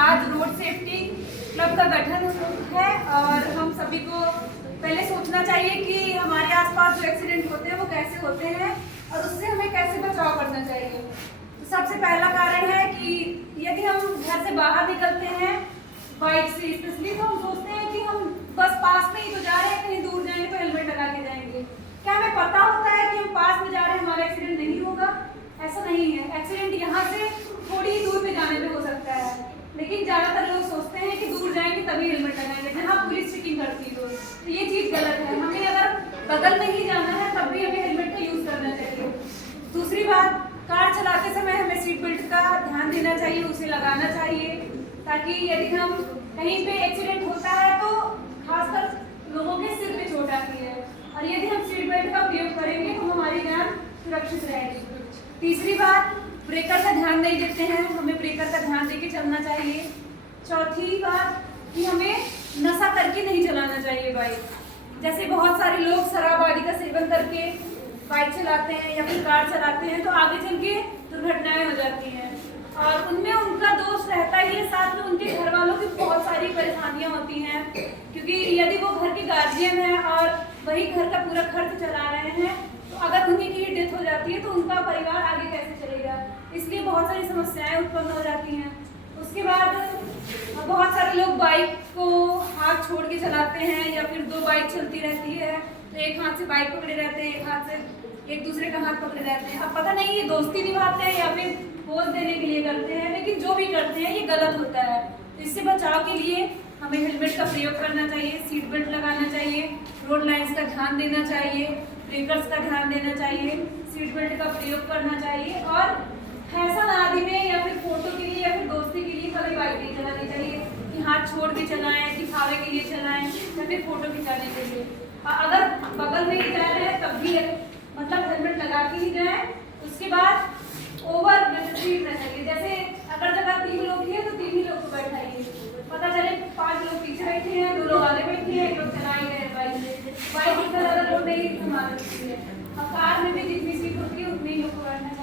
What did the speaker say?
आज road safety club का गठन है और हम सभी को पहले सोचना चाहिए कि हमारे आसपास जो एक्सीडेंट होते हैं वो कैसे होते हैं और उससे हमें कैसे बचाव करना चाहिए। तो सबसे पहला कारण है कि यदि हम घर से बाहर निकलते हैं बाइक से स्पेशली, तो हम सोचते हैं कि हम बस पास में ही तो जा रहे हैं, कहीं दूर जाएंगे तो हेलमेट लगा के जाएंगे। क्या हमें पता होता है कि हम पास में जा रहे हैं हमारा एक्सीडेंट नहीं होगा? ऐसा नहीं है। एक्सीडेंट यहाँ से थोड़ी ही दूर पे जाने पे हो सकता है, लेकिन ज़्यादातर लोग सोचते हैं कि दूर जाएंगे तभी हेलमेट लगाएंगे जहाँ पुलिस चेकिंग करती हो। तो ये चीज़ गलत है। हमें अगर बगल में ही जाना है तब भी हमें हेलमेट का यूज़ करना चाहिए। दूसरी बात, कार चलाते समय हमें सीट बेल्ट का ध्यान देना चाहिए, उसे लगाना चाहिए, ताकि यदि हम कहीं पे एक्सीडेंट होता है तो खासकर लोगों के सिर पे चोट आती है, और यदि हम सीट बेल्ट का प्रयोग करेंगे तो हमारी जान सुरक्षित रहेगी। तीसरी बात, ब्रेकर का ध्यान नहीं देते हैं, हमें ब्रेकर का ध्यान देके चलना चाहिए। चौथी बात कि हमें नशा करके नहीं चलाना चाहिए बाइक। जैसे बहुत सारे लोग शराब आदि का सेवन करके बाइक चलाते हैं या फिर कार चलाते हैं, तो आगे चल के दुर्घटनाएं हो जाती हैं और उनमें उनका दोष रहता ही है, साथ में उनके घर वालों की बहुत सारी परेशानियां होती हैं, क्योंकि यदि वो घर के गार्जियन हैं और वही घर का पूरा खर्च चला रहे हैं, तो अगर उन्हीं की डेथ हो जाती है तो उनका परिवार आगे कैसे चलेगा। इसलिए बहुत सारी समस्याएं उत्पन्न हो जाती हैं। उसके बाद बहुत सारे लोग बाइक को हाथ छोड़ के चलाते हैं या फिर दो बाइक चलती रहती है तो एक हाथ से बाइक पकड़े रहते हैं, एक हाथ से एक दूसरे का हाथ पकड़े रहते हैं। अब पता नहीं ये दोस्ती निभाते हैं या फिर पोज देने के लिए करते हैं, लेकिन जो भी करते हैं ये गलत होता है। तो इससे बचाव के लिए हमें हेलमेट का प्रयोग करना चाहिए, सीट बेल्ट लगाना चाहिए, रोड लाइन्स का ध्यान देना चाहिए, ब्रेकर्स का ध्यान देना चाहिए, सीट बेल्ट का प्रयोग करना चाहिए और फैशन आदि में या फिर फोटो के लिए या फिर दोस्ती के लिए कभी बाइक नहीं चलानी चाहिए कि हाथ छोड़ के चलाएं, दिखावे के लिए चलाएं या फिर फोटो खिंचाने के लिए। अगर बगल में ही जा रहे हैं तब भी मतलब हेलमेट लगा के ही जाए। उसके बाद ओवर सीट रहना चाहिए, जैसे अगर जगह 3 लोग हैं तो 3 ही लोग को बैठाइए, पता चले 5 लोग पीछे बैठे हैं, 2 लोग आगे बैठे हैं, 1 लोग चलाए गए बाइक की तरह लोड नहीं संभाल सकती है। अब कार में भी जितनी सीट होती है उतनी ही लोग को बैठना चाहिए।